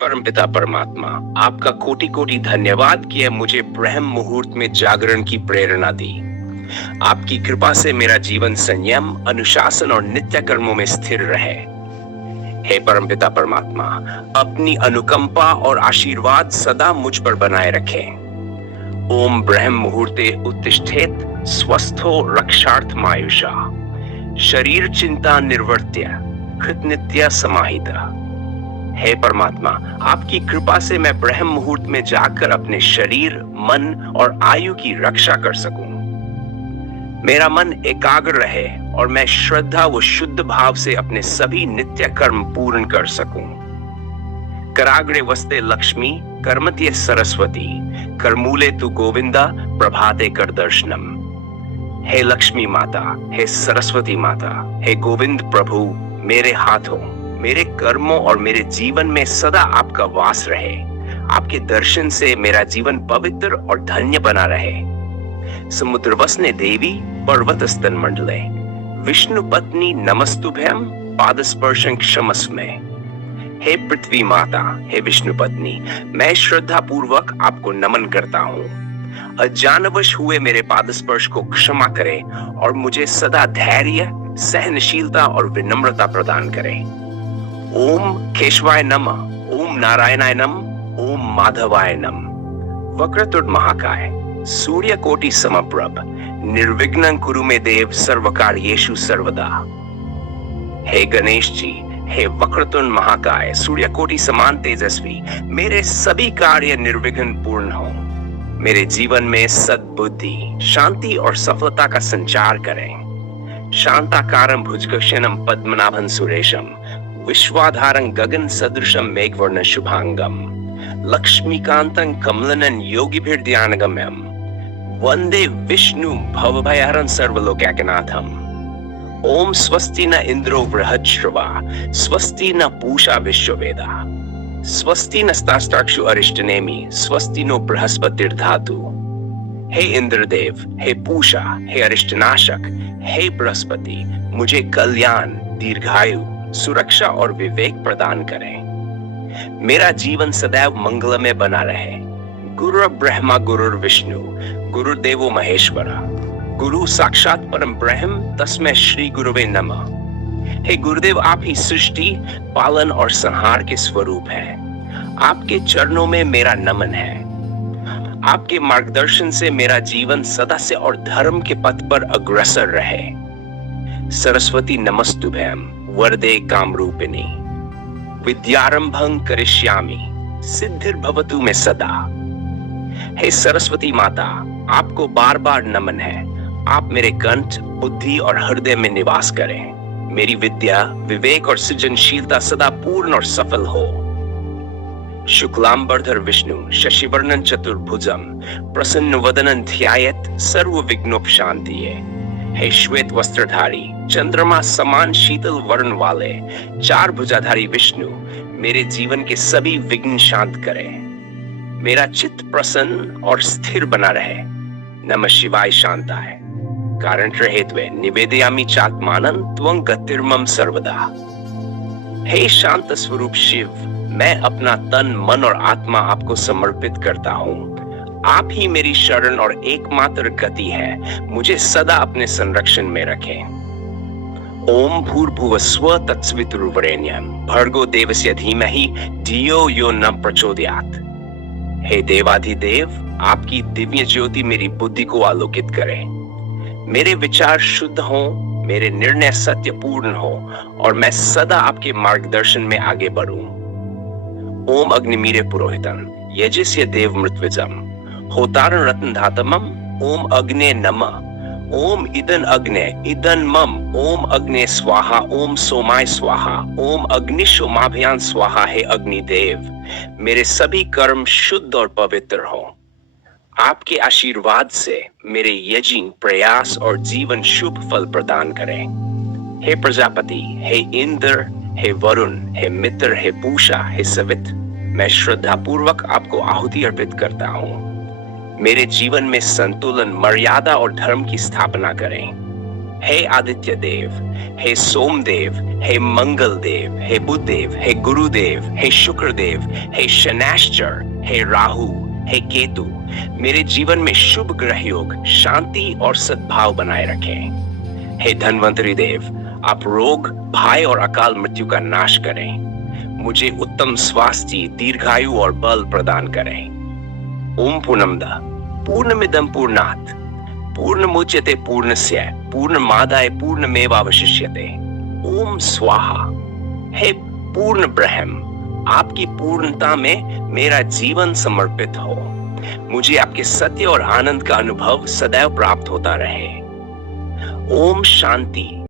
परमपिता परमात्मा, आपका कोटि कोटि धन्यवाद कि है मुझे ब्रह्म मुहूर्त में जागरण की प्रेरणा दी। आपकी कृपा से मेरा जीवन संयम, अनुशासन और नित्य कर्मों में स्थिर रहे। हे परमपिता परमात्मा, अपनी अनुकंपा और आशीर्वाद सदा मुझ पर बनाए रखें। ओम ब्रह्म मुहूर्ते उत्तिष्ठेत स्वस्थो रक्षार्थमायुषा शरीर चिंता निर्वर्त्य कृतनित्य समाहिता। हे परमात्मा, आपकी कृपा से मैं ब्रह्म मुहूर्त में जाकर अपने शरीर, मन और आयु की रक्षा कर सकूं। मेरा मन एकाग्र रहे और मैं श्रद्धा व शुद्ध भाव से अपने सभी नित्य कर्म पूर्ण कर सकूं। कराग्रे वस्ते लक्ष्मी, कर्मत्ये सरस्वती, करमूले तु गोविंदा, प्रभाते कर दर्शनम। हे लक्ष्मी माता, हे सरस्वती माता, हे गोविंद प्रभु, मेरे हाथों, मेरे कर्मों और मेरे जीवन में सदा आपका वास रहे। आपके दर्शन से मेरा जीवन पवित्र और धन्य बना रहे। समुद्र वसने देवी पर्वत स्तन मंडले, विष्णु पत्नी नमस्तुभ्यम, पादस्पर्शं क्षमस्मे। हे पृथ्वी माता, हे विष्णु पत्नी, मैं श्रद्धा पूर्वक आपको नमन करता हूँ। अजानवश हुए मेरे पादस्पर्श को क्षमा करें और मुझे सदा धैर्य, सहनशीलता और विनम्रता प्रदान करें। ओम केशवाय नमः, ओम नारायणाय नमः, ओम माधवाय नमः। वक्रतुंड महाकाय, सूर्यकोटि समप्रभ, निर्विघ्नं कुरु मे देव, सर्वकार्येषु सर्वदा। हे गणेश जी, हे वक्रतुंड महाकाय, सूर्यकोटि समान तेजस्वी, मेरे सभी कार्य निर्विघ्न पूर्ण हो। मेरे जीवन में सद्बुद्धि, शांति और सफलता का संचार करें। शांताकारं भुजगशयनं पद्मनाभं सुरेशम, विश्वाधारं गगन सदृशं मेघवर्ण शुभांगम, लक्ष्मीकांतं कमलनन योगिभिर्ध्यानगम्यं, वंदे विष्णु भवभयहरं सर्वलोकैकनाथम। ओम स्वस्ति न इंद्रो बृहच्छ्रवा, स्वस्ति न पूषा विश्ववेदा, स्वस्ति नस्तास्ताक्षु अरिष्टनेमि, स्वस्ति नो बृहस्पतिर्धातु। हे इंद्रदेव, हे पूषा, हे अरिष्टनाशक, हे बृहस्पति, मुझे कल्याण, दीर्घायु, सुरक्षा और विवेक प्रदान करें। मेरा जीवन सदैव मंगलमय बना रहे। गुरु ब्रह्मा गुरुर विष्णु, गुरुदेवो महेश्वर, गुरु साक्षात परम ब्रह्म, तस्मै श्री गुरुवे नमः। हे गुरुदेव, आप ही सृष्टि, पालन और संहार के स्वरूप हैं। आपके चरणों में मेरा नमन है। आपके मार्गदर्शन से मेरा जीवन सदस्य और धर्म के पथ पर अग्रसर रहे। सरस्वती नमस्तुभ्यं, वरदे कामरूपिणी, विद्यारंभं करिष्यामि, सिद्धिर्भवतु मे सदा। हे सरस्वती माता, आपको बार बार नमन है। आप मेरे कंठ, बुद्धि और हृदय में निवास करें। मेरी विद्या, विवेक और सृजनशीलता सदा पूर्ण और सफल हो। शुक्लांबरधर विष्णु, शशिवर्णन चतुर्भुजम, प्रसन्न वदनं ध्यायेत सर्व विघ्नोपशांतिये। हे श्वेत वस्त्रधारी, चंद्रमा समान शीतल वर्ण वाले, चार भुजाधारी विष्णु, मेरे जीवन के सभी विघ्न शांत करें। मेरा चित्त प्रसन्न और स्थिर बना रहे। नमः शिवाय शांताय, कारण हेत्वे निवेदयामि चात्मानं त्वं गतिर्मम सर्वदा। हे शांत स्वरूप शिव, मैं अपना तन, मन और आत्मा आपको समर्पित करता हूँ। आप ही मेरी शरण और एकमात्र गति है। मुझे सदा अपने संरक्षण में रखें। ओम भूर्भुवस्व तत्सवितुर्वरेण्यं, भर्गो देवस्य धीमहि, धियो यो न प्रचोदयात्। हे देवाधिदेव, आपकी दिव्य ज्योति मेरी बुद्धि को आलोकित करे। मेरे विचार शुद्ध हों, मेरे निर्णय सत्यपूर्ण हो और मैं सदा आपके मार्गदर्शन में आगे बढ़ूं। ओम अग्निमीरे पुरोहितम, यजस्य देव मृत्विजम, होतारण रत्न धातमम, ओम अग्ने नमः। ओम इदन अग्ने इदन मम, ओम अग्ने स्वाहा, ओम सोमाय स्वाहा, ओम अग्नि सोमाभ्यान स्वाहा। हे अग्निदेव, मेरे सभी कर्म शुद्ध और पवित्र हों। आपके आशीर्वाद से मेरे यज्ञ, प्रयास और जीवन शुभ फल प्रदान करें। हे प्रजापति, हे इंद्र, हे वरुण, हे मित्र, हे पूषा, हे सवित, मैं श्रद्धा पूर्वक आपको आहुति अर्पित करता हूँ। मेरे जीवन में संतुलन, मर्यादा और धर्म की स्थापना करें। हे आदित्य देव, हे सोमदेव, हे मंगल देव, हे बुध देव, हे गुरुदेव, हे शुक्र देव, हे शनैश्चर, हे राहु, हे केतु, मेरे जीवन में शुभ ग्रह योग, शांति और सद्भाव बनाए रखें। हे धन्वंतरी देव, आप रोग, भय और अकाल मृत्यु का नाश करें। मुझे उत्तम स्वास्थ्य, दीर्घायु और बल प्रदान करें। ओम पूर्णमद पूर्णमिदं पूर्णात् पूर्णमुच्यते पूर्णस्य पूर्णमादाय पूर्णमेवावशिष्यते। ओम स्वाहा। हे पूर्ण ब्रह्म, आपकी पूर्णता में मेरा जीवन समर्पित हो। मुझे आपके सत्य और आनंद का अनुभव सदैव प्राप्त होता रहे। ओम शांति।